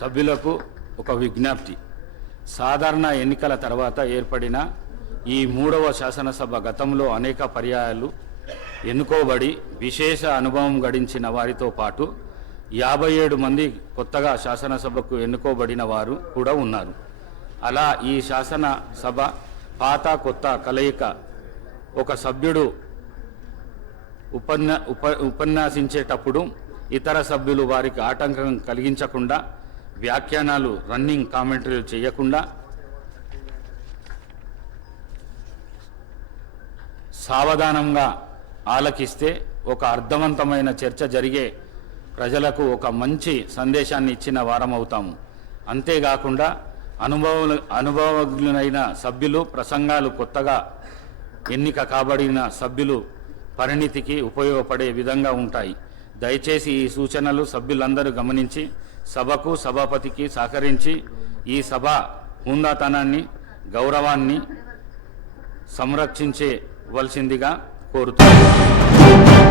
సభ్యులకు ఒక విజ్ఞప్తి. సాధారణ ఎన్నికల తర్వాత ఏర్పడిన ఈ 3వ శాసనసభ గతంలో అనేక పర్యాయాలు ఎన్నుకోబడి విశేష అనుభవం గడించిన వారితో పాటు 57 మంది కొత్తగా శాసనసభకు ఎన్నుకోబడిన వారు కూడా ఉన్నారు. అలా ఈ శాసనసభ పాత కొత్త కలయిక ఒక సభ్యుడు ఉపన్యాసించేటప్పుడు ఇతర సభ్యులు వారికి ఆటంకం కలిగించకుండా, వ్యాఖ్యానాలు రన్నింగ్ కామెంటరీలు చేయకుండా సావధానంగా ఆలకిస్తే ఒక అర్థవంతమైన చర్చ జరిగే ప్రజలకు ఒక మంచి సందేశాన్ని ఇచ్చిన వారం అవుతాము. అంతేకాకుండా అనుభవజ్ఞులైన సభ్యులు ప్రసంగాలు కొత్తగా ఎన్నిక కాబడిన సభ్యులు పరిణితికి ఉపయోగపడే విధంగా ఉంటాయి. దయచేసి ఈ సూచనలు సభ్యులందరూ గమనించి సభకు సభాపతికి సహకరించి ఈ సభ హుందాతనాన్ని గౌరవాన్ని సంరక్షించవలసిందిగా కోరుతున్నాను.